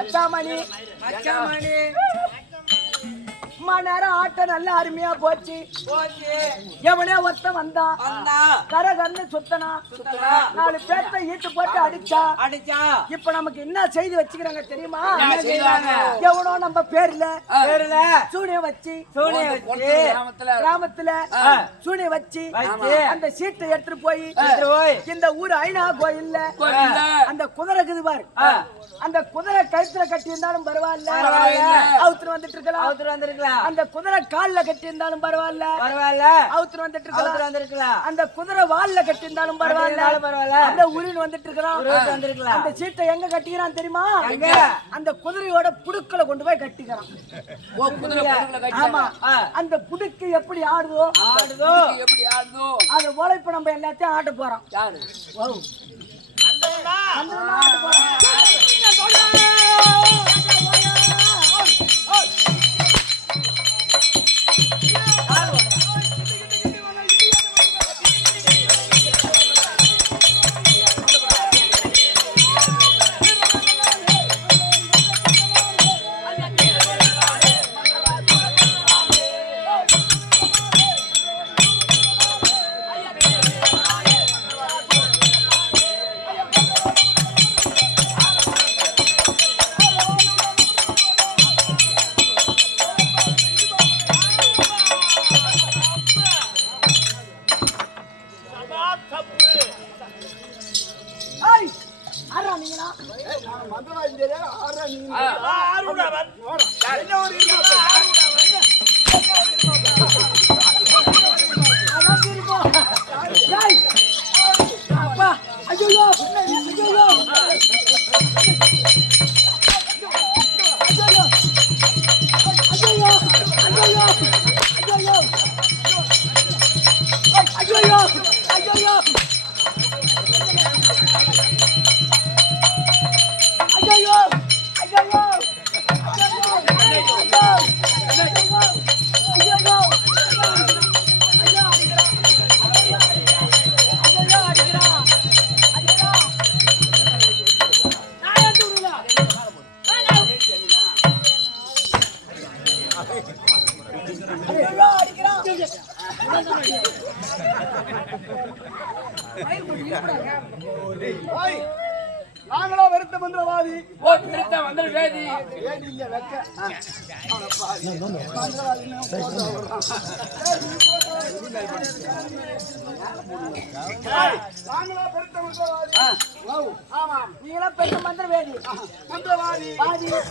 அச்சாமணி நேரம் ஆட்டம் நல்லா அருமையா போச்சு. எவனே ஒருத்தன் வந்தான், கரகர்னு சுத்தனா, 4 பேர்த்த ஈட்டு போட்டு அடிச்சா. இப்ப நமக்கு என்ன செய்தி வச்சுக்கிறாங்க தெரியுமா? எவனோ நம்ம பேர்ல சூனியம் வச்சு கிராமத்துல சூனியம் வச்சு அந்த சீட்டை எடுத்துட்டு போய் இந்த ஊர் ஐநா கோயில்ல அந்த குதிரை இருக்குது பாரு, அந்த குதிரை கழுத்துல கட்டி இருந்தாலும் பரவாயில்ல, அவுத்துட்டு வந்துட்டு இருக்கலாம். அந்த குதிரை கால்ல கட்டி இருந்தாலும் பரவாயில்ல, அவுத்துட்டு வந்துட்டு இருக்கலாம். அந்த குதிரை வால்ல கட்டி இருந்தாலும் பரவாயில்ல, அந்த உரின் வந்துட்டு இருக்கலாம். அந்த சீட்டை எங்க கட்டிக்கிறான் தெரியுமா? அந்த குதிரையோட புடுக்கல கொண்டு போய் கட்டிக்கிறான். ஆமா, அந்த புடுக்கு எப்படி ஆடுதோ அது போல இப்ப நம்ம எல்லாத்தையும் ஆட்ட போறோம். நாங்களா வருத்த மந்திரவாதி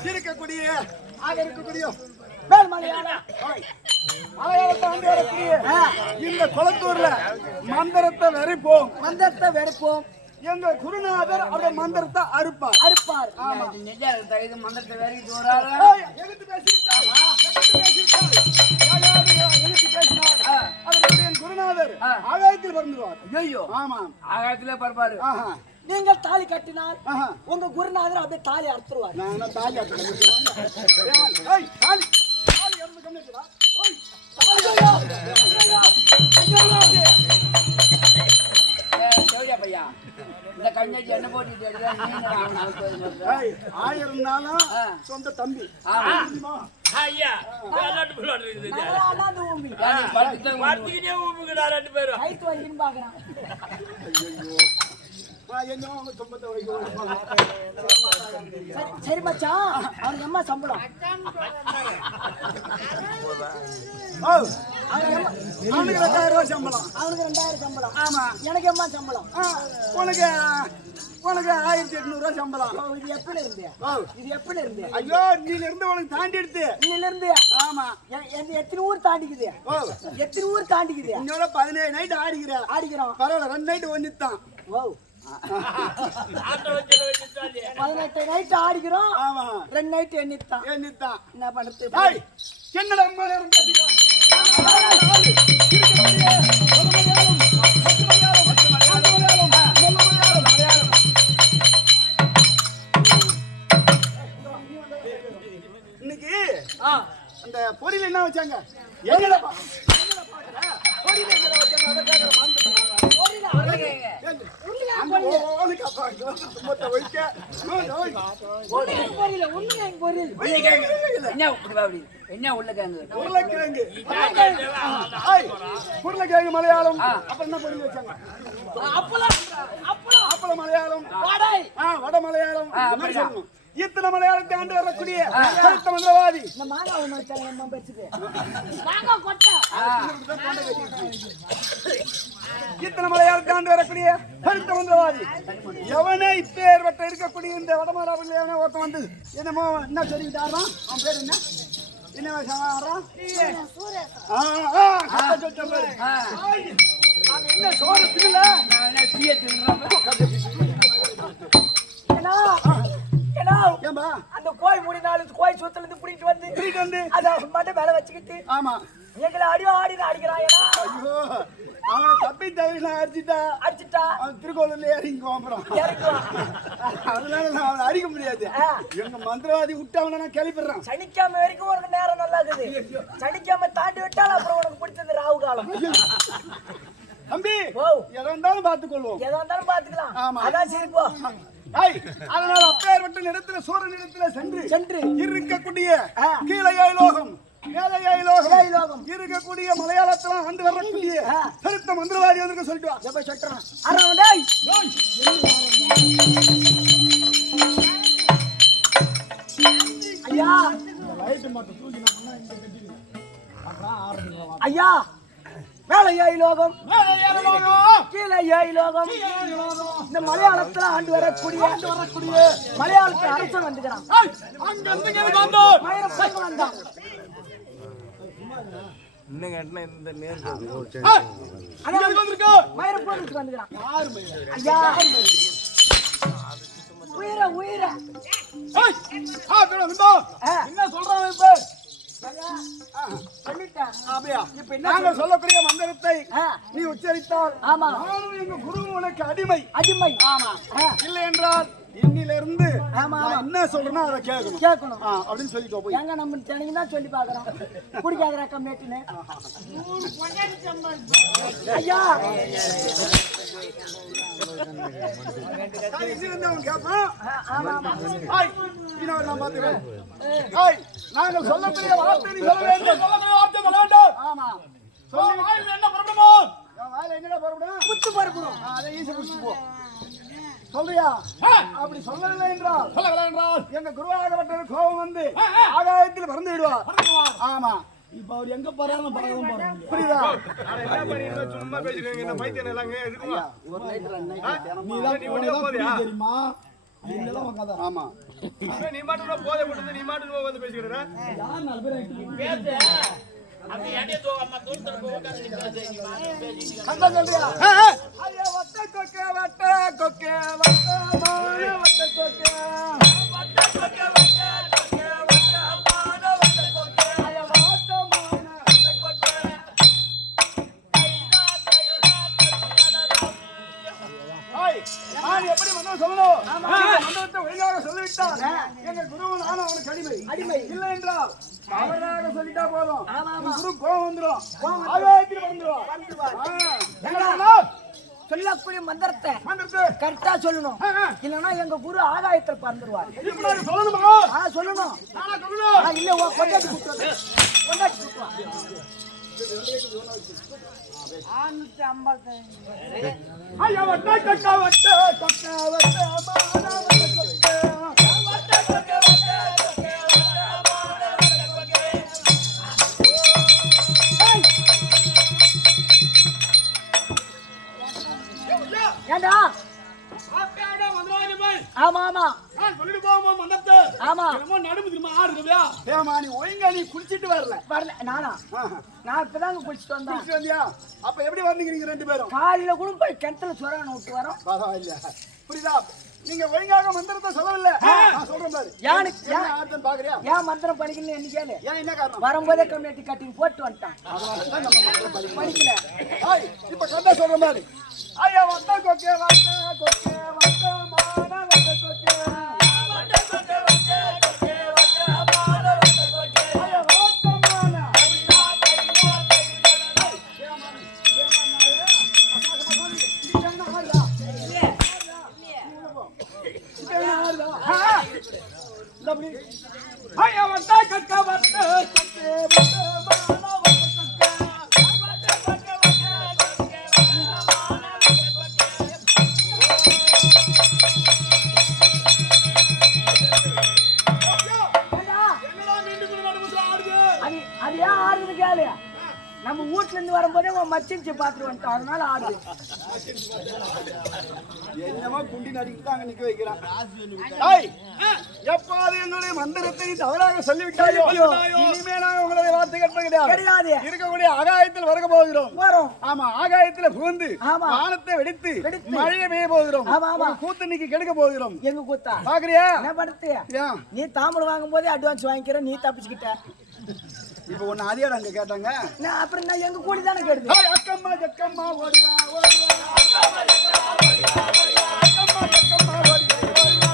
இருக்கக்கூடிய இந்த குளத்தூர்ல மந்திரத்தை வெறுப்போம். எங்க குருநாதர் அவருடைய மந்திரத்தை அறுப்பார். ஆமா, மந்திரத்தை குருநாதர் ஆகாயத்தில் பறந்துருவார். ஐயோ, ஆமா, ஆகாயத்திலே பறப்பாரு. நீங்க தாலி கட்டினால் உங்க குருநாதர் அப்படியே தாலி அறுத்துருவார். இந்த கண்ணாடி என்ன போட்டு ஆயிரம் சொந்த தம்பி சரி மச்சான், அவனுக்கு அம்மா சம்பளம் அவனுக்கு 2000 சம்பளம். ஆமா, எனக்கு அம்மா சம்பளம். உனக்கு 1800 சம்பளம். இது எப்படி இருந்து ஐயோ, நீல இருந்து உனக்கு தாண்டி எடுத்து. ஆமா, எத்தனை ஊர் தாண்டிக்குது? எத்தனை ஊர் தாண்டிக்குது? இன்னொரு 17 நைட் ஆடிக்கிறோம். பரவாயில்ல, 2 நைட் ஒன்னித்தான். 18 நைட் ஆடிக்கிறோம். ஆமா, 2 நைட் எண்ணித்தான். என்ன பண்றது? என்னடா அம்மா நேரம் பேசிக்கலாம். இன்னைக்கு அந்த பொரியல் என்ன வச்சாங்க? என்னடா பொரியல் என்ன வச்சாங்க? அதை கேக்குற என்ன உருளைக்கிழங்கு மலையாளம் அப்புறம் என்ன பொருள் வச்சாங்க அப்பளம் மலையாளம் வட மலையாளம் இத்தனை மலையாளத்தை ஆண்டு வரக்கூடிய மந்திரவாதி இத்தனை மலையாளத்தை ஆண்டு வரக்கூடிய கருத்த மந்திரவாதி எவனே இப்பேர் வட்ட இருக்கக்கூடிய இந்த வடமாறாவில் எவனே ஒருத்தன் வந்து என்னமோ என்ன சொல்லிக்கிட்டாரா அவன் பேர் என்ன அந்த கோய் முடினாலும் கோய் சுத்துல இருந்து புடிட்டு வந்து அத மட்டும் மேல வச்சுக்கிட்டு ஆமா எங்களை அடி அடிக்கிறான் அவனை தப்பி தவிர அடிச்சுட்டா அவன் திருக்கோளூர்ல இறங்குவான் அதனால நான் அவனை அடிக்க முடியாது எங்க மந்திரவாதி விட்டு அவனை நான் கிளப்பிடுறான் சனிக்காம வரைக்கும் உனக்கு நேரம் நல்லா இருக்குது சனிக்காம தாண்டி விட்டாலும் அப்புறம் உனக்கு பிடிச்சது ராகு காலம் தம்பி எதை இருந்தாலும் பாத்துக்கொள்வோம் எதை இருந்தாலும் பாத்துக்கலாம் அதான் சரி போ அதனால அப்பேற்பட்ட இடத்துல சூரன் இடத்துல சென்று இருக்கக்கூடிய கீழையாய் லோகம் மேலையாய் லோகம் இருக்கக்கூடிய மலையாளத்துல ஆண்டு வரக்கூடிய கருத்த மந்திரவாதி வந்து சொல்லிட்டு சொல்றேன் ஐயா ஐயா மேலையாய் லோகம் கீழையாய் லோகம் இந்த மலையாளத்துல ஆண்டு வரக்கூடிய மலையாளத்துல அரசன் வந்துக்கிறான் உயிர என்ன சொல்றான் நாங்கள் சொல்லக்கூடிய மந்திரத்தை நீ உச்சரித்தால் எங்க குரு உனக்கு அடிமை இல்லை என்றால் இன்னிலிருந்து என்ன சொல்றேன்னா அதை கேட்கணும் அப்படின்னு சொல்லிட்டு எங்க நம்ம தனியா சொல்லி பாக்குறோம் குடிக்காத கம்மியாட்டின்னு ஐயா நாங்கள் சொல்லக்கூடிய வார்த்தை நீ சொல்ல வேண்டும். ஆமா என்ன பரப்பணுமோ என்னடா பரப்பணும் குத்து பரப்பணும் அதை ஈஸி குடிச்சு போ சொல்றியா அப்படி சொல்லவில்லை என்றால் எங்க குருவாகப்பட்ட கோபம் வந்து ஆகாயத்தில் பறந்து விடுவார். ஆமா இப்ப அவர் எங்க போறாலும் புரியுதா சும்மா பேசிக்கோங்க என்ன பைத்தியம் எல்லாங்க தெரியுமா ஆமா நீ மாட்டு போதை போட்டு நீ மாட்டு வந்து பேசிக்கிற யார் நாலு பேர் அப்படி ஏடே தோ அம்மா தோல்தற போகாத நீ பேசிங்க கண்ணா சொல்றியா ஐயா வட்ட கொக்கே மானே வட்ட கொக்கே ஐயா வட்ட மானே நான் எப்படி வந்து சொல்லணும் மந்திரத்தை ஒழுங்காக சொல்லிவிட்டால் எங்க குரு நானும் அவனுக்கு அடிமை இல்லை என்றால் அவராக சொல்லிட்டா போதும் குரு கோவம் வந்துடும் ஆகாயத்தில் வந்துடும் சொல்லக்கூடிய மந்திரத்தை கரெக்டா சொல்லணும் இல்லன்னா எங்க குரு ஆகாயத்தில் பறந்துருவார் சொல்லணும் இல்ல கொண்டாடி கூட்டுவான் ஏண்டா ஆமா ஆமா சொல்லிட்டு போகும்போது மண்டபத்தை ஆமா நடுவு திரும்ப ஆடுறியா ஏமா நீ ஒழுங்கா நீ குளிச்சிட்டு வரல நானா நான் இப்பதாங்க குளிச்சுட்டு வந்தியா அப்ப எப்படி வந்தீங்க நீங்க ரெண்டு பேரும் காலையில கூட போய் கிணத்துல சொரகனை விட்டு வரோம் பரவாயில்ல புரியுதா நீங்க ஒழுங்காக மந்திரத்தை சொல்லவில்லை நான் சொல்றேன் பாரு ஏன் பாக்குறியா ஏன் மந்திரம் படிக்கல என்ன கேளு ஏன் என்ன காரணம் வரும்போதே கம்யூனிட்டி கட்டிங் போட்டு வந்துட்டான் படிக்கல இப்ப கண்டா சொல்றேன் பாரு ஐயா வட்ட கொக்கே மான வட்ட கொக்கே அப்படி ஐயா வந்தா கக்க வந்த அது ஏன் ஆடுது கேளு. நம்ம வீட்டுல இருந்து வரும்போதே மச்சிச்சு பாத்துட்டு வந்துட்டோம், அதனால ஆடுது. என்னமா குண்டி நடிக்கிட்டு அங்க நிக்க வைக்கிறான். டேய், எப்பாவது என்னுடைய மந்திரத்தை நீ தவறாக சொல்லிவிட்டாயோ இனிமே நான் உங்களுடைய வார்த்தை கேட்பது கிடையாது. இருக்கக்கூடிய ஆகாயத்தில் வருக போகிறோம். ஆமா, ஆகாயத்துல புகுந்து வானத்தை வெடித்து மழையை பெய்ய போகிறோம். கூத்து இன்னைக்கு கெடுக்க போகிறோம். எங்க கூத்தா பாக்குறியா? என்ன படுத்து நீ தாம்பூலம் வாங்கும் போதே அட்வான்ஸ் வாங்கிக்கிற, நீ தப்பிச்சுக்கிட்ட. இப்ப ஒண்ணு அதிகாரம் அங்க கேட்டாங்க, அப்புறம் நான் எங்க கூலி தானே கேடுது. அக்கம்மா ஜக்கம்மா ஓடுவா ஓடுவா, அக்கம்மா ஜக்கம்மா ஓடுவா ஓடுவா, அக்கம்மா ஜக்கம்மா ஓடுவா ஓடுவா.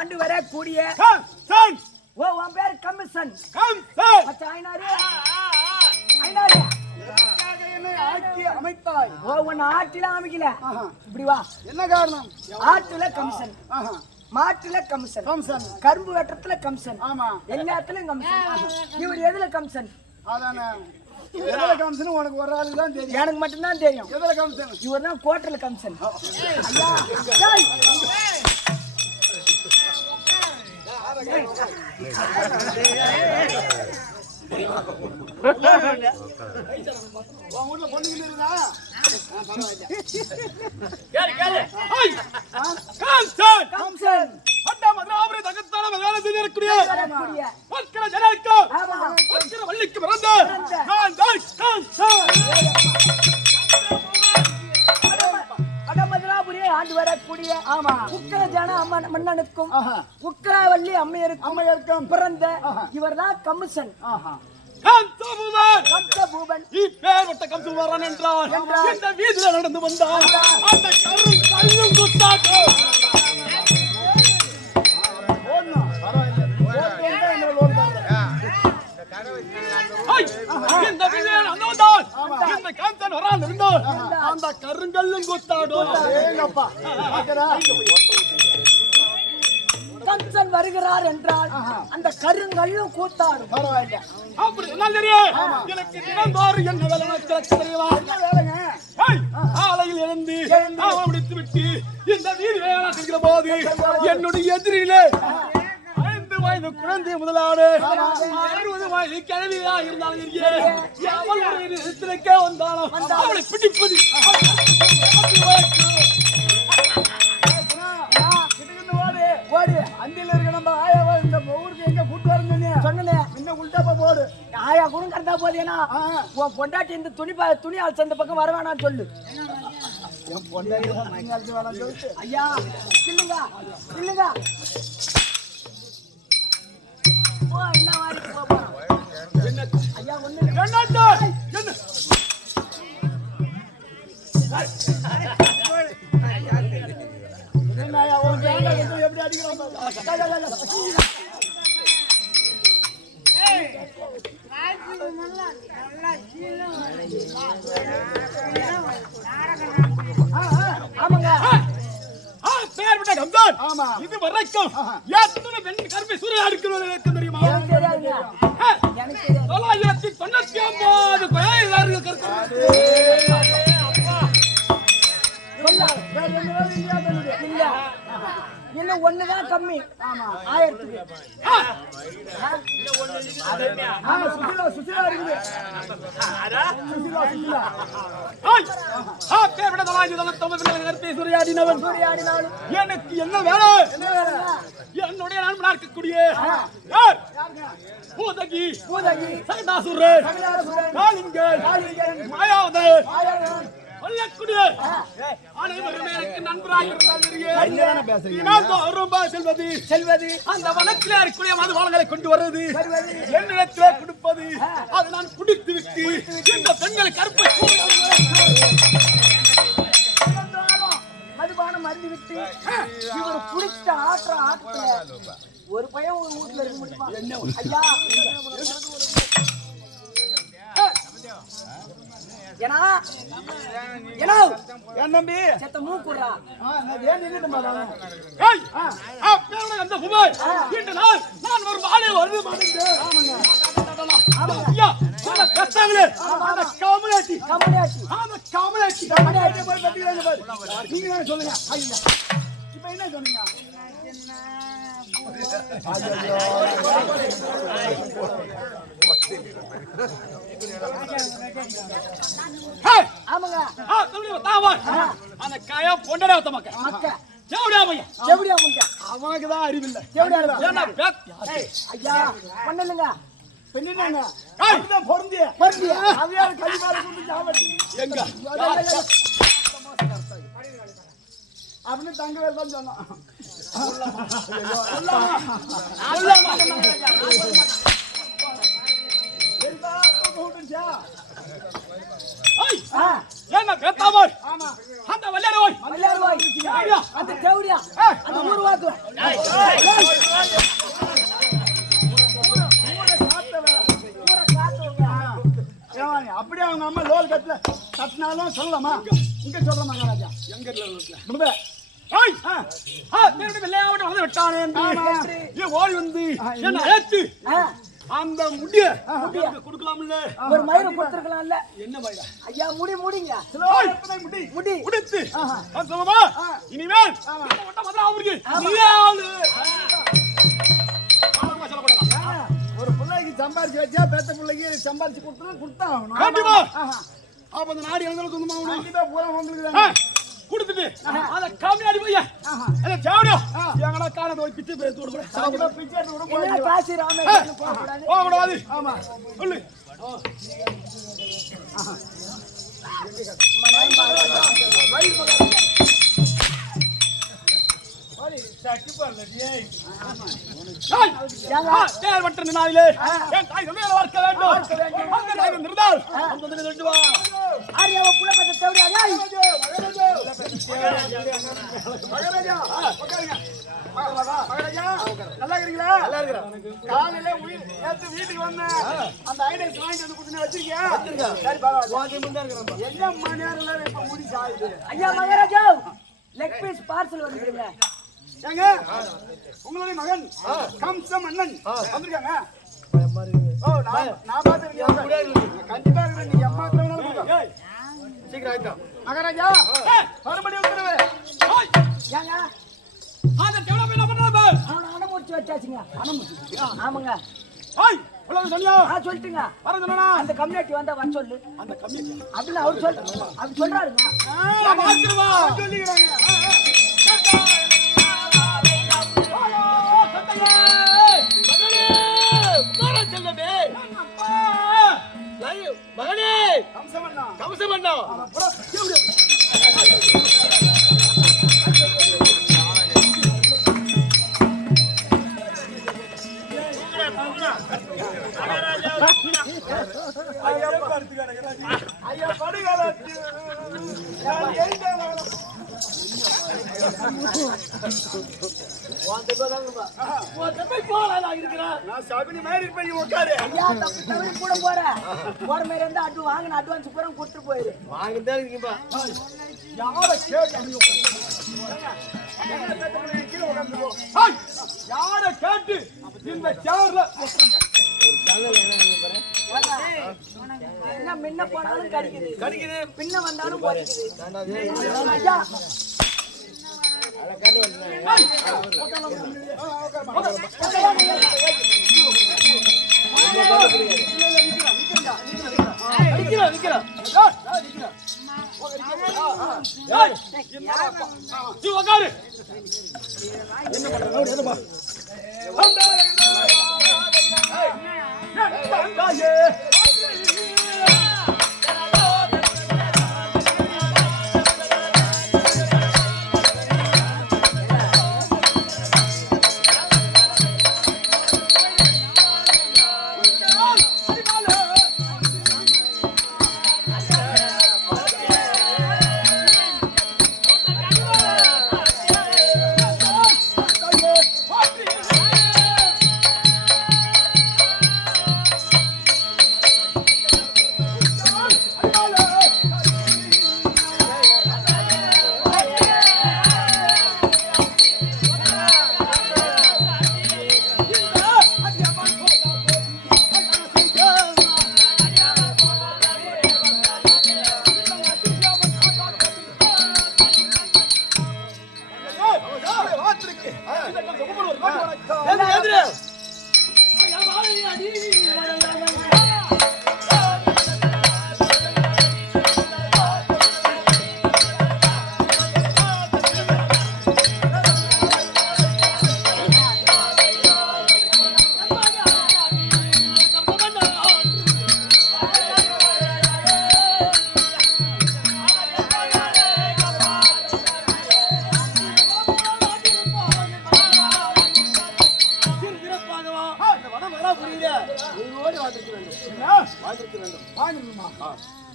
ஆண்டு வரக்கூடிய உன் பேர் கமிஷன். அமைத்தாய் உன்னை ஆட்டில அமைக்கல. இப்படி வா. என்ன காரணம்? ஆட்டுல கமிஷன், மாட்டுல கமிஷன், கரும்பு வெட்டத்துல கமிஷன், எல்லாத்துலயும் கமிஷன். இவர் எதுல கமிஷன்? அதானே, எதுல கமிஷன் உனக்கு ஒரு ஆளு தான் தெரியும். எனக்கு மட்டும்தான் தெரியும். எதுல கமிஷன்? இவர் தான் கோட்டல கமிஷன். ஊர்ல பொண்ணுங்க இருந்தா ஆண்டு வரக்கூடிய உக்கிரஜான மன்னனுக்கும் உக்கிராவல்லி அம்மையருக்கும் பிறந்த இவர் தான் கமிஷன். நடந்து வந்தார் அந்த கல்லும் குத்தாட்டம் இந்த காந்தன் வரால் இருந்தால் அந்த கருங்கல்லும் குத்தாடும். கம்சன் வருகிறார் என்றால் அந்த கருங்கல்லும் கூத்தாடும். அப்படி சொன்னால் தெரியும். எனக்கு தினந்தோறும் என்ன வேலை தெரியுமா? ஆலையில் இருந்து முடித்து விட்டு இந்த வீடு வேலை செய்கிற போது என்னுடைய எதிரிலே 5 வயது குழந்தை முதலாடு 60 வயது கிழவியா இருந்தாலும் இடத்திற்கே வந்தாலும் அவளை பிடிப்பது அந்தில இருக்க நம்ம ஆயாவா இந்த ஊருக்கு எங்க கூட்டு வரணும்னு சொன்னேன். இன்னும் உள்டாப்பா போடு. ஆயா கூட கரெக்டா போதேனா உன் பொண்டாட்டி இந்த துணி ஆள் அந்த பக்கம் வர வேணாம்னு சொல்லு. என் பொண்டாட்டி துணி ஆள் வேணாம் சொல்லிட்டு ஐயா இல்லைங்க இல்லைங்க ஓ என்ன வாரி போறோம் ஐயா ஒண்ணு என்னடா என்ன என்னையா ஒரு ஜாங்க எப்படி அடிக்குறான் ஆமாங்க பேர் விட்ட கம்தா நான் ஆமா. இது வரைக்கும் எத்தனை பெண் கருப்பை சூறையாடுகிறது எனக்கு தெரியுமா? எனக்கு தெரியாதுங்க. எனக்கு தெரியாது. 999 பேர்கள் கருப்பு. சொல்ல. வேற என்ன வேலை இல்லையா தம்பி? இல்ல. இன்னும் ஒண்ணுதான் கம்மி. ஆமா. 1000க்கு. சுசிலா இருக்குது. சுசிலா. ஏய், ஆப்பே விட 999 பேர்கள் கருப்பை சூறையாடினவன். சூறையாடினாலும் எனக்கு என்ன வேலை? என்ன வேலைங்க? என்னுடைய நண்பனா இருக்கக்கூடிய யார்? பூதகி, சகடாசுரன், காளிங்கன், மாயாவதன், கொல்லக்கூடிய அனைவருமே எனக்கு நண்பராக இருந்தால் செல்வது அந்த வனத்திலே இருக்கக்கூடிய மதுபானங்களை கொண்டு வருவது என்னிடத்திலே கொடுப்பது அதை நான் குடித்து விட்டு இந்த பெண்களை கருப்பை மதுபானம் அருந்தி விட்டு இவர் குடிச்ச ஆட்டத்துல ஒரு பையன் ஒரு வீட்டுல இருக்க முடியுமா? ஐயா ஏன்னா ஏன்னா என் தம்பி செத்த மூக்குறா ஏன் நின்னுட்டு மாட்டாங்க? ஏய், அப்பேரோட அந்த குமார் இன்று நான் ஒரு மாலை வருது மாட்டேங்க. ஐயா, சொல்ல கஷ்டங்களே அந்த காமராஜி போய் கட்டிக்கிறாங்க பாரு. நீங்க என்ன சொல்லுங்க? ஐயா இப்ப என்ன சொன்னீங்க? ஏய், ஆமாங்க தமிழ் தாவாய் அந்த காயா பொண்டரா தமக்க மக்க தேவடியா பையா செவடியா முண்டா அவனுக்கு தான் அறிவில்லை. செவடியா ஏன்னா பேத் ஐயா பண்ணலுங்க பெண்ணுங்க ஏய், அதுதான் பொருந்திய மறுபடியா அவையார் கலிமார கொண்டு ஜாவடி எங்க அப்படின்னு தங்கவேல் தான் சொன்னான். ஏய், என்ன பேத்தாவாய் ஆமா அந்த வல்லையாரோய் மலையாளவாய் அந்த செவடியா அந்த ஊர் வாத்து அப்படியே அவங்க அம்மா லோல் கட்டல கட்டினாலும் சொல்லலாமா? இங்க சொல்ற மகாராஜா எங்க முன்பே ஏய், தேவடி வெள்ளையாவட்ட வந்து விட்டானே என்று நீ ஓடி வந்து என்ன அழைத்து அந்த முடிய கொடுக்கலாம்ல ஒரு மயிரை கொடுத்துருக்கலாம்ல. என்ன மயிரா? ஐயா முடிங்க முடி முடி உடுத்து சொல்லுமா இனிமேல் இந்த வட்டம் மதுரை அவருக்கு நீயே ஆளு. ஒரு பிள்ளைக்கு சம்பாரிச்சு வச்சா பேத்த பிள்ளைக்கு சம்பாரிச்சு கொடுத்தா ஆகணும். கண்டிப்பா அப்ப அந்த நாடு எழுதல சொந்தமா கண்டிப்பா பூரா உங்களுக்கு கொடுத்துட்டு அத காமியாடி போய் அத ஜாவடியா எங்கடா காண போய் பிச்சு பேத்து விடுற பிச்சை எடுத்து விட என்ன போறீங்க. காசி ராமேஸ்வரம் போக கூடாது. போகக்கூடாது. ஆமா சொல்லு தேர் வட்ட நாளிலே என் தாய் வெவ்வேறு பார்க்க வேண்டும். அந்த தாய் இருந்தால் அந்த சொல்லிட்டு வா. ஆரியாவை புள்ள பத்த செவடியா ஐயா மகாராஜா உட்காருங்க. மகாராஜா நல்லா இருக்கீங்களா? நல்லா இருக்கிறேன். காலையில நேத்து வீட்டுக்கு வந்தேன். அந்த ஐடியா வாங்கிட்டு வந்து குடுத்து வச்சிருக்கேன். சரி பரவாயில்ல. என்ன மணி நேரம் இப்ப முடி சாயுது. ஐயா மகாராஜா லெக் பீஸ் பார்சல் வந்துருங்க. ஏங்க உங்களுடைய மகன் கம்ச மன்னன் வந்திருக்காங்க. ஓ நான் பாத்துருக்கேன். கண்டிப்பா இருக்கிறேன். நீங்க அம்மா சீக்கிரம் ஆயிட்டா மகாராஜா மறுபடியும் உத்தரவு. ஏங்க அந்த டெவலப் என்ன பண்றாங்க? அவனை அனுமதிச்சு வச்சாச்சுங்க. ஆமாங்க உலக சொன்னியா சொல்லிட்டுங்க. வர சொன்னா அந்த கம்யூனிட்டி வந்தா வர சொல்லு அந்த கம்மி அப்படின்னு அவர் சொல்றாருங்க. பார்த்துருவா சொல்லிக்கிறாங்க. மகனே கம்சமண்ணா கவசமண்ணா ஐயா படுகாலத்து நான் சகுனி மாதிரி இருப்பேன். உட்காரு. ஐயா தப்பு தவறி கூட போற மாதிரி இருந்தா வாங்கின அட்வான்ஸ் பூரா கொடுத்துட்டு போயிரு. யாரை கேட்டு இந்த சேர்ல என்ன முன்ன போனாலும் கடிக்குது பின்ன வந்தாலும் போடிக்குது ஐயா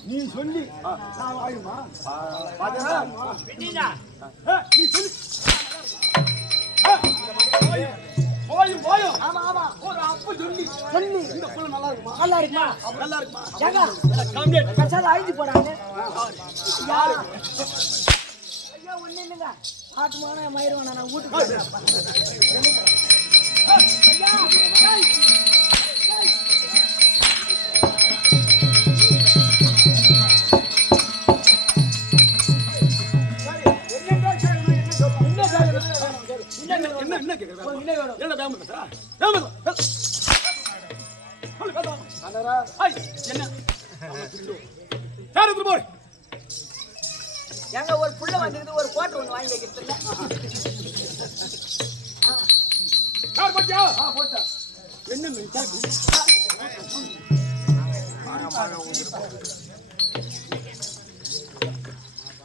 நீ சொல்லி நான் வாழுமா நீ சொல்லி ஆமா ஆமா ஒரு அப்ப சொல்லி சொல்லி இந்த புள்ள நல்லா இருக்குமா நல்லா இருக்குமா நல்லா இருக்குமா ஏங்க கசால அழிஞ்சு போறாங்க யாரு ஐயா ஒண்ணு இல்லைங்க ஆட்டுமான மயிரவான நான் வீட்டுக்கு ஐயா என்ன கேக்குற என்ன பேம பேசுறா என்ன சார் போய் எங்க ஒரு புள்ள வந்துக்குது ஒரு கோட்டை ஒண்ணு வாங்கி வைக்கிறது யார் போட்டியா போட்டா என்ன மென்டாக்கு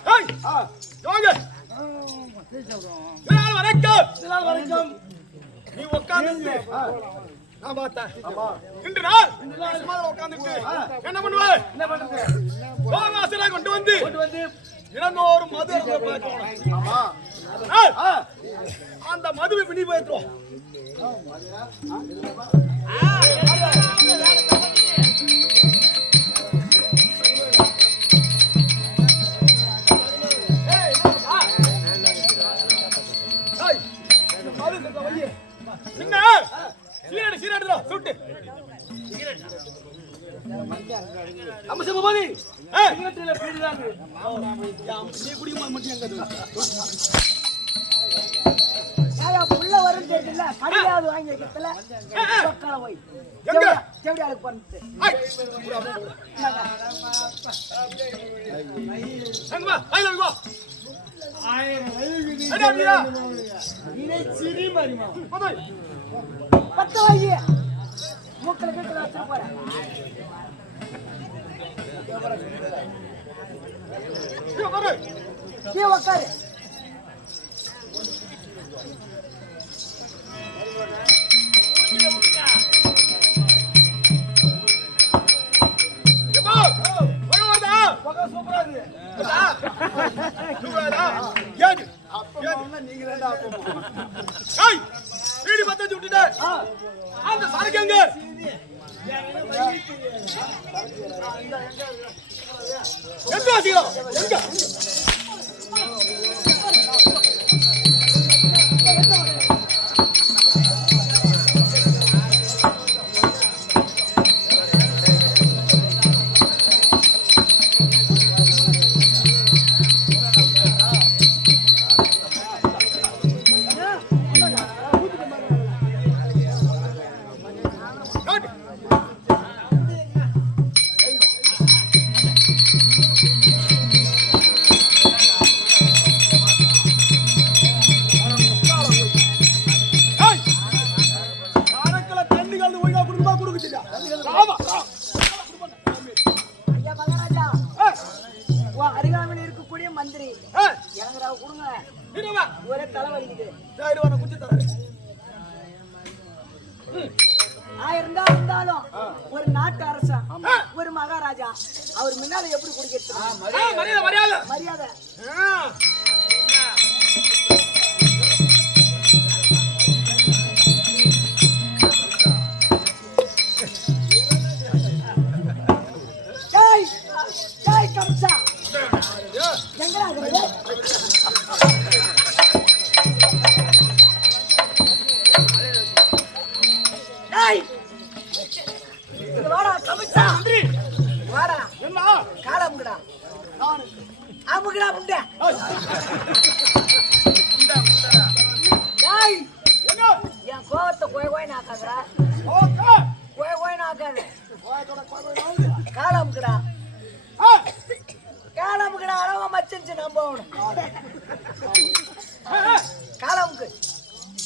ஏய் வாங்க வணக்கம் நீ உட்கார்ந்து நான் பார்த்தேன் இன்று நாள் உட்கார்ந்துட்டு என்ன பண்ணுவாய் என்ன பண்றது சோமாசனா கொண்டு வந்து தினந்தோறும் மது அந்த மதுவை பிடி போயிட்டுரும் சீராடுதா சுட்டு அம்மா சிவபாதி சிகரெட்ல பீடிதாங்க நீ குடிக்கும்போது மட்டும் எங்க யாரா புள்ள வரும் தெரியல கடியாவது வாங்கி வைக்கிறதுல பக்கால போய் செவடி ஆளுக்கு பண்ணிட்டு அங்கமா ஐ லவ் யூ பத்து வாங்கி மூக்கில் கேட்கல வச்சு போறேன் உக்காரு அந்த சரக்கு எங்க வாசிக்கிறோம் எங்க இருமா ஒரே தலைவலிக்குது. சரி உன குச்சி தரேன். இருந்தாலும் ஒரு நாட்டு அரசன் ஒரு மகாராஜா அவர் முன்னால எப்படி குடிக்கிறது? மரியாதை மரியாதை மரியாதை. ஜெய் ஜெய் கம்சா எங்கடா இருக்குது? ஏய் வாடா கமிச்சா வாடா என்ன காலம்ங்கடா நான் அமுகடா முண்டை டேய் என்ன என் கோவத்தை கோய் நாக்காதடா ஓகே கோய் நாக்காத கோயத்தோட கோய் காலம்ங்கடா காலம்ங்கடா அளவ மச்சிஞ்சு நம்ப அவனு காலம்க்கு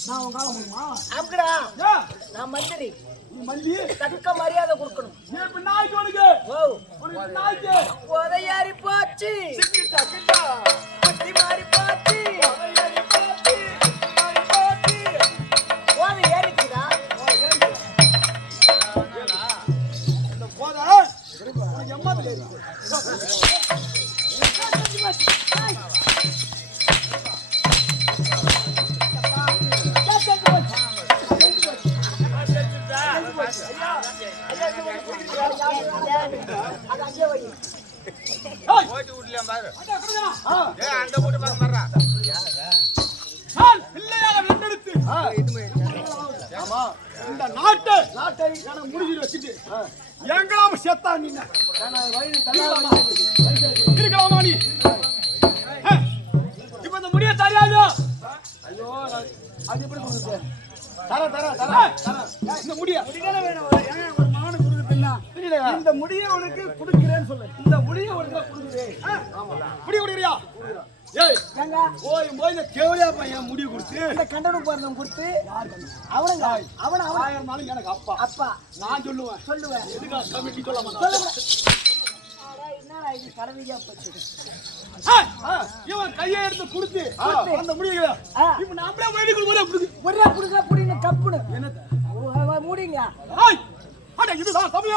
நான் உன் காலம் முடியுமா அமுகடா ஏ நான் மந்திரி நீ மல்லி தக்க மரியாதை கொடுக்கணும். நீ இப்ப நாய்க்கு உனக்கு ஓ உனக்கு நாய்க்கு உதையாரி போச்சு சிக்கிட்டா கிட்டா அடி மாறி போச்சு உதையாரி போச்சு மாறி போச்சு ஓத ஏறிச்சுடா இந்த போத உனக்கு எம்மாத்துல இருக்கு இந்த நாட்டை எனக்கு முடிஞ்சு வச்சுட்டு எங்களாம செத்தா நீ இருக்கலாமா நீ இப்ப இந்த முடிய தெரியாது ஐயோ அது எப்படி கொடுக்குது? தர இந்த முடிய ஒரு மாடு கொடுக்குதுன்னா இந்த முடியை உனக்கு கொடுக்கிறேன்னு சொல்லு. இந்த முடியை உனக்கு கொடுக்குறேன். முடி குடிக்கிறியா ஏய் ஏங்க போய் இந்த கேவலியா பையன் முடி கொடுத்து இந்த கண்டனம் போறதும் கொடுத்து அவனுங்க அவன் ஆயிரம் இருந்தாலும் எனக்கு அப்பா அப்பா நான் சொல்லுவேன் சொல்லுவேன் எதுக்கா கமிட்டி சொல்ல மாட்டேன் என்னடா இது கடமையா போச்சு இவன் கையை எடுத்து கொடுத்து அந்த முடிய இப்ப நம்மளே வயிறு கொடுக்குறேன் ஒரே புடுங்க புடிங்க கப்புனு என்ன மூடிங்க அட இதுதான் தமிழ்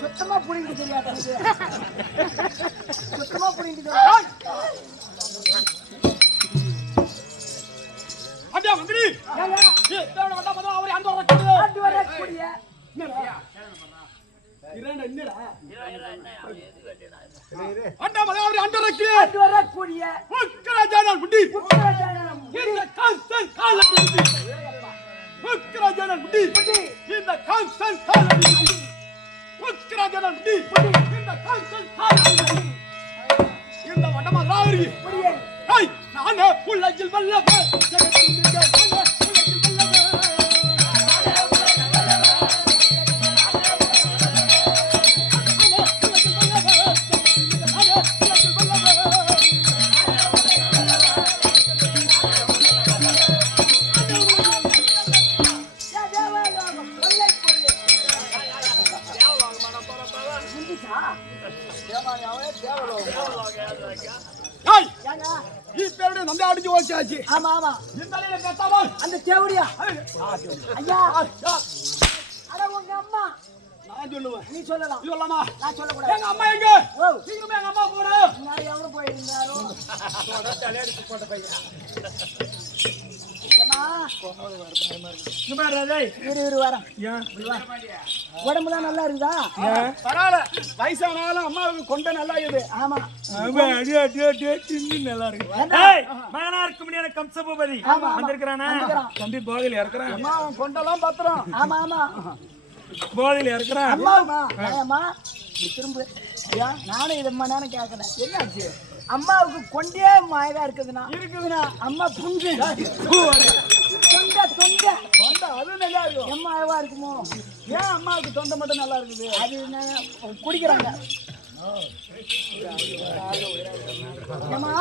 சுத்தமா புடிங்க தெரியாத சுத்தமா புடிங்க தெரியாது அடா மந்திரி ஏங்க தேவன வந்தா மதம் அவரே அந்த வரக்கூடிய ஆண்டு வர கூடிய இரண்டு என்னடா அண்டா மதம் அவரே அந்த வரக்கூடிய ஆண்டு வர கூடிய உக்கராஜானல் முடி உக்கராஜானல் இந்த கான்ஸ்டன்ட் காலடி உக்கராஜானல் முடி இந்த கான்ஸ்டன்ட் காலடி உக்கராஜானல் முடி இந்த கான்ஸ்டன்ட் காலடி இந்த வடமா ராவரி புடியே ஏய் நானே உள்ளத்தில் வல்லவ ஜெகத்தில் மிக நானே உள்ளத்தில் வல்லவ ஏய் ஏங்க நீ பேருடைய நம்பி அடிச்சு ஓச்சாச்சு ஆமா ஆமா இந்த நிலையில கத்தாமல் அந்த தேவடியா ஐயா அட உங்க அம்மா நான் சொல்லுவேன் நீ சொல்லலாம் சொல்லலாமா நான் சொல்லக்கூடாது எங்க அம்மா எங்க ஓ சீக்கிரமே எங்க அம்மா போற முன்னாடி எவனும் போயிருந்தாரோ இரு வரேன் உடம்புலாம் நல்லா இருக்குதா பரவாயில்ல வயசானாலும் அம்மாவுக்கு கொண்ட நல்லா இருக்குது. ஆமா நல்லா இருக்கு மகனா இருக்க முடியாத கம்சபூபதி ஆமா. வந்திருக்கிறானா வந்துக்கிறான். தம்பி போதையில இருக்கிறான் அம்மா அவன் கொண்டெல்லாம் பத்திரம். ஆமா ஆமா போதையில இருக்கிறான் அம்மா அம்மா நீ திரும்ப ஐயா நானும் இதை நேரம் கேட்கறேன் என்னாச்சு அம்மாவுக்கு கொண்டே மாயதா இருக்குதுண்ணா அம்மா புஞ்சு தொண்டை தொண்டை அது நல்லா இருக்கும். எம்மாவா இருக்குமோ? ஏன் அம்மாவுக்கு தொண்டை மட்டும் நல்லா இருக்குது? அது குடிக்கிறாங்க. ஏமா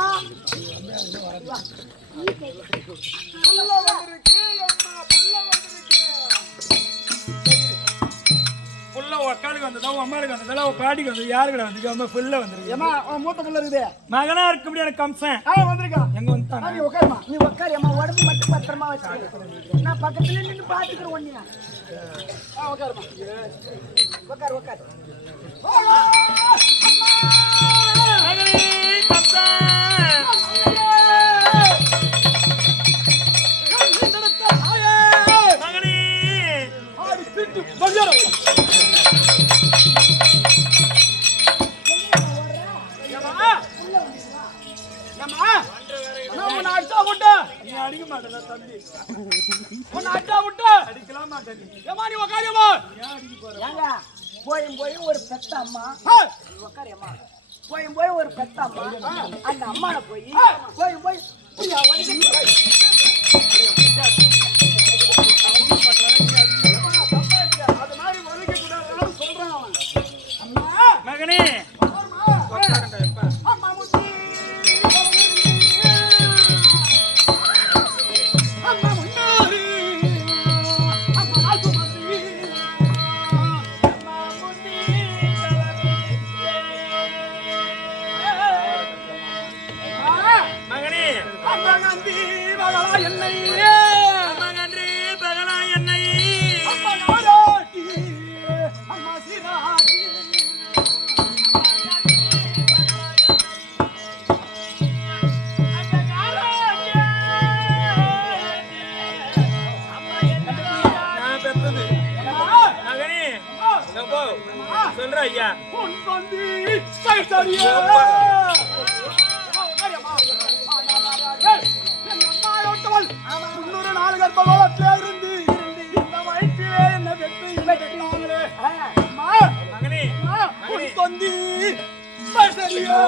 புள்ள உக்காளுக்கு வந்ததா அம்மாளுக்கு வந்ததா பாட்டிக்கு வந்தது யாருக்கு வந்து அம்மா புள்ள வந்துருக்கு. ஏமா அவன் மூத்த புள்ள இருக்குது. மகனா இருக்க முடியாது கம்சன் வந்திருக்கான். எங்க வந்துட்டான். நீ உட்காருமா. நீ உட்காரு அம்மா, உடம்பு மட்டும் பத்திரமா வச்சு. நான் பக்கத்துல நின்று பாத்துக்கிறேன் ஒன்னியா. உட்காருமா. உட்காரு உட்காரு. மகனே கம்சன் மகனே ஆடி திட்டு பஞ்சாரம். நீ அடிக்க மாட்டேன் தம்பி. அடிக்கலாம் மாட்டேன். ஏங்க போயும் ஒரு பெத்த அம்மா உட்காரு அம்மா. போயும் ஒரு பெத்த அம்மா அந்த அம்மால போய் அது மாதிரி வலிக்க கூடாதுன்னு சொல்றான் அவன். மகனே அம்மா முத்தி. அம்மா முன்னாடி. அம்மா ஆசுமதி. அம்மா முத்தி. மகனே அம்மா நந்தி மகளா என்னை. மகனே பகலா என்னை அம்மா நாடாட்டி. அம்மா சிராட்டி. நான் பெத்தது மகனே சொல்ற ஐயா உன் தந்தி கைத்தடியே. முன்னூறு நாலு கர்ப்பகாலத்திலே இருந்து இந்த வயிற்றிலே என்ன வெற்றி மகனே உன் தந்தி கைத்தடியே.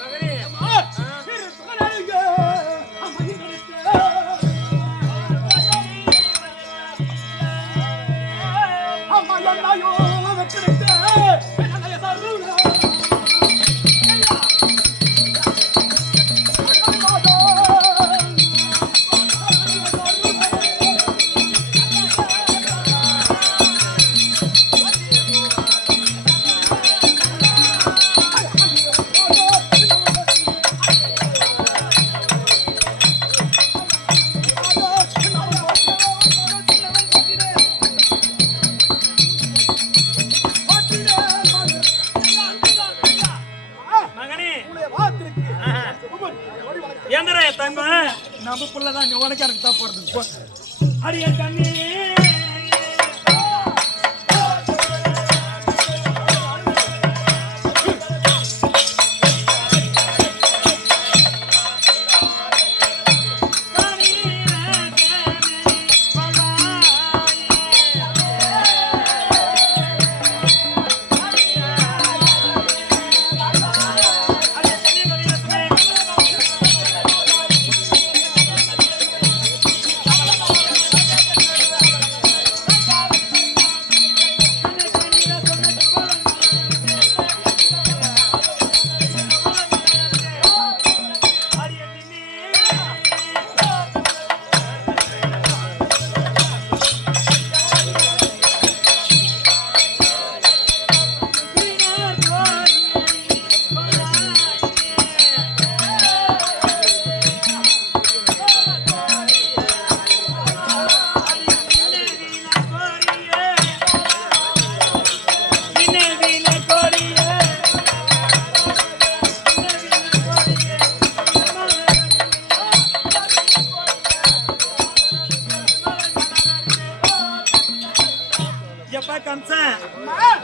மகனே அம்மா என்னையோ வெற்றிவிட்டு என்னைய தருண. மகனே வாத்திருக்கு எந்திர தங்கம் நம்ம புள்ளதான் உனக்கு எனக்கு தான் போறது அடிய தண்ணி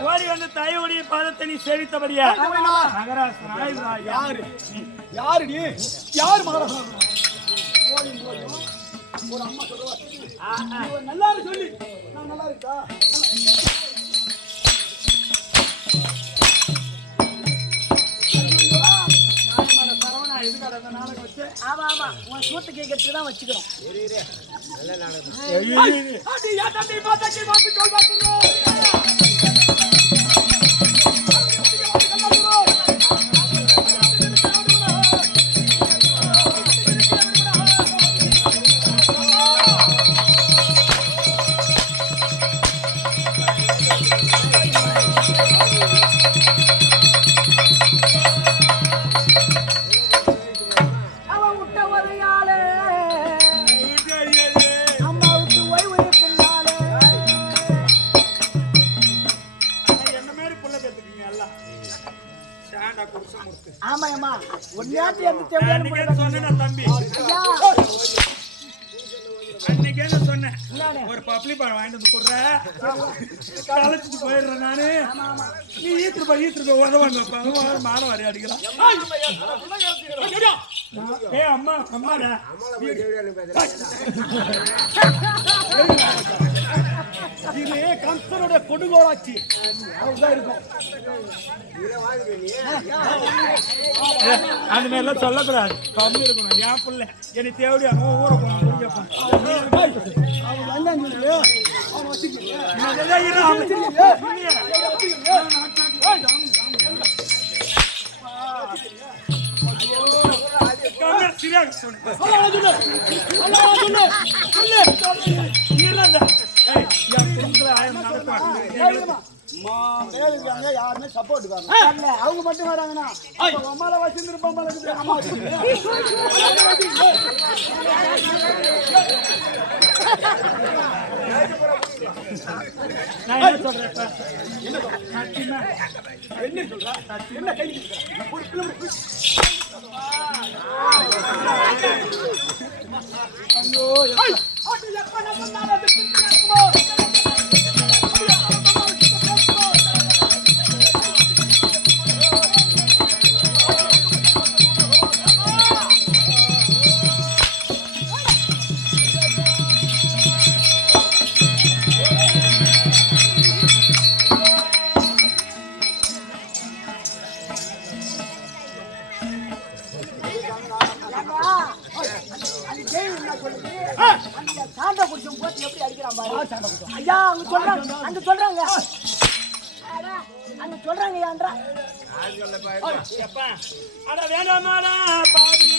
ஓடி வந்து தாயோடைய பாதத்தை நீ சேவித்தபடியா யாரு யாரு நீ யாரு மகாராஜா? ஒரு அம்மா சொல்லுவா நல்லா இருக்கு சொல்லி நான் நல்லா இருக்கா? இதுக்காக அந்த நாடகம் வச்சு ஆமா ஆமா உன் சூத்து கேட்கறது தான் வச்சுக்கிறோம். அடி யா தம்பி மாத்தி சொல் பாத்துறோம். ஆமாம்மா ஒன்னாட்டி எந்த தேவையான சொன்னேன் தம்பி அன்னைக்கே சொன்னேன் ஒரு பப்ளி பழம் வாங்கிட்டு வந்து கொடுற கலைச்சிட்டு போயிடுறேன் நானு நீ ஈத்துட்டு போய் உதவாங்க மானம் வரைய அடிக்கிறான் ஏ அம்மா அம்மாடா இது கம்சனுடைய கொடுங்கோலாட்சி அதுதான் இருக்கும். அந்த மாதிரிலாம் சொல்லக்கூடாது கம்மி இருக்கணும் என் பிள்ளை என்னை தேவையா ஊரை போகணும் யாருமே சப்போர்ட் அவங்க மட்டும் வராங்கன்னா அம்மால வச்சிருப்பாங்க. நான் என்ன சொல்றேன் என்ன சொல்ற என்ன கை சாண்டா குடிச்சோம் போட்டு எப்படி அடிக்கிறான் பாரு. ஐயா அங்க சொல்றாங்க அங்க சொல்றாங்க ஏன்றா அட வேண்டாமாடா பாவி